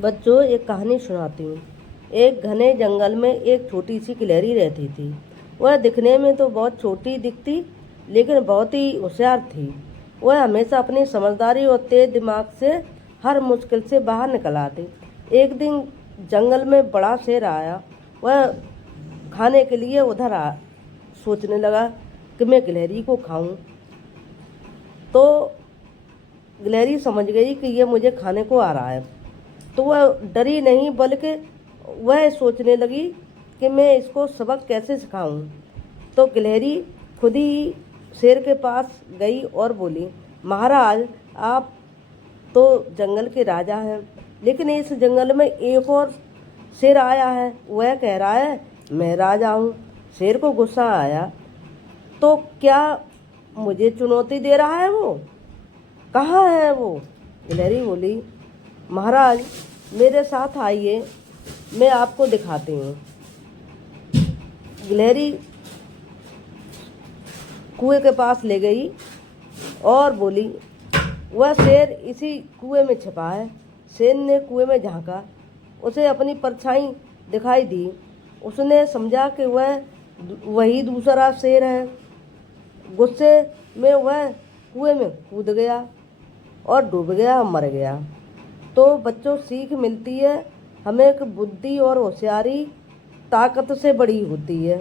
बच्चों, एक कहानी सुनाती हूँ। एक घने जंगल में एक छोटी सी गिलहरी रहती थी। वह दिखने में तो बहुत छोटी दिखती, लेकिन बहुत ही होशियार थी। वह हमेशा अपनी समझदारी और तेज दिमाग से हर मुश्किल से बाहर निकल आती। एक दिन जंगल में बड़ा शेर आया। वह खाने के लिए उधर सोचने लगा कि मैं गिलहरी को खाऊं। तो गिलहरी समझ गई कि यह मुझे खाने को आ रहा है, तो वह डरी नहीं, बल्कि वह सोचने लगी कि मैं इसको सबक कैसे सिखाऊं। तो गिलहरी खुद ही शेर के पास गई और बोली, महाराज, आप तो जंगल के राजा हैं, लेकिन इस जंगल में एक और शेर आया है। वह कह रहा है मैं राजा हूँ। शेर को गुस्सा आया, तो क्या मुझे चुनौती दे रहा है वो? कहाँ है वो? गिलहरी बोली, महाराज, मेरे साथ आइए, मैं आपको दिखाती हूँ। गिलहरी कुएं के पास ले गई और बोली, वह शेर इसी कुएं में छिपा है। शेर ने कुएं में झांका, उसे अपनी परछाई दिखाई दी। उसने समझा कि वह वही दूसरा शेर है। गुस्से में वह कुएं में कूद गया और डूब गया, मर गया। तो बच्चों, सीख मिलती है हमें कि बुद्धि और होशियारी ताकत से बड़ी होती है।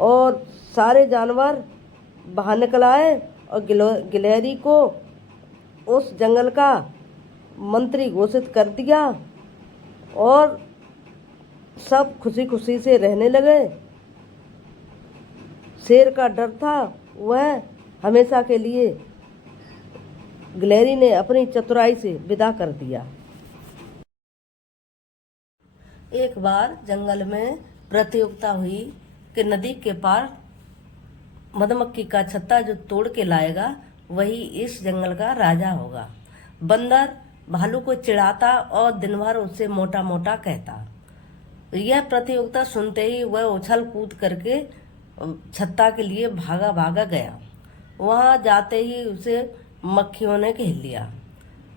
और सारे जानवर बाहर निकल आए और गिलहरी को उस जंगल का मंत्री घोषित कर दिया और सब खुशी खुशी से रहने लगे। शेर का डर था, वह हमेशा के लिए गिलहरी ने अपनी चतुराई से विदा कर दिया। एक बार जंगल में प्रतियोगिता हुई कि नदी के पार मधुमक्खी का छत्ता जो तोड़ के लाएगा वही इस जंगल का राजा होगा। बंदर भालू को चिढ़ाता और दिन भर उससे मोटा मोटा कहता। यह प्रतियोगिता सुनते ही वह उछल कूद करके छत्ता के लिए भागा भागा गया। वहां जाते ही उसे मक्खियों ने घेर लिया।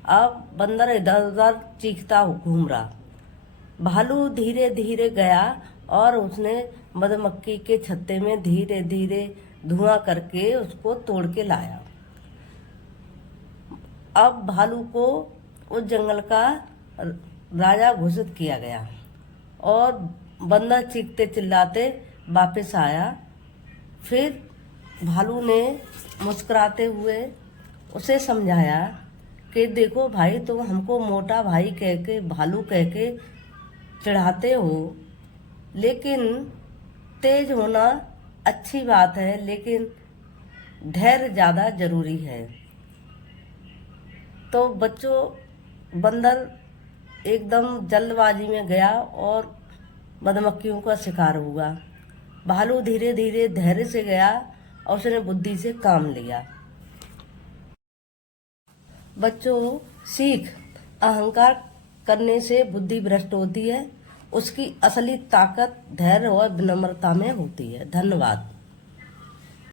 अब बंदर इधर उधर चीखता घूम रहा। भालू धीरे धीरे गया और उसने मधुमक्खी के छत्ते में धीरे धीरे धुआं करके उसको तोड़ के लाया। अब भालू को उस जंगल का राजा घोषित किया गया और बंदर चीखते चिल्लाते वापस आया। फिर भालू ने मुस्कुराते हुए उसे समझाया कि देखो भाई, तुम हमको मोटा भाई कह के, भालू कह के चिढ़ाते हो, लेकिन तेज होना अच्छी बात है, लेकिन धैर्य ज़्यादा जरूरी है। तो बच्चों, बंदर एकदम जल्दबाजी में गया और मधुमक्खियों का शिकार हुआ। भालू धीरे धीरे धैर्य से गया और उसने बुद्धि से काम लिया। बच्चों, सीख, अहंकार करने से बुद्धि भ्रष्ट होती है। उसकी असली ताकत धैर्य और विनम्रता में होती है। धन्यवाद।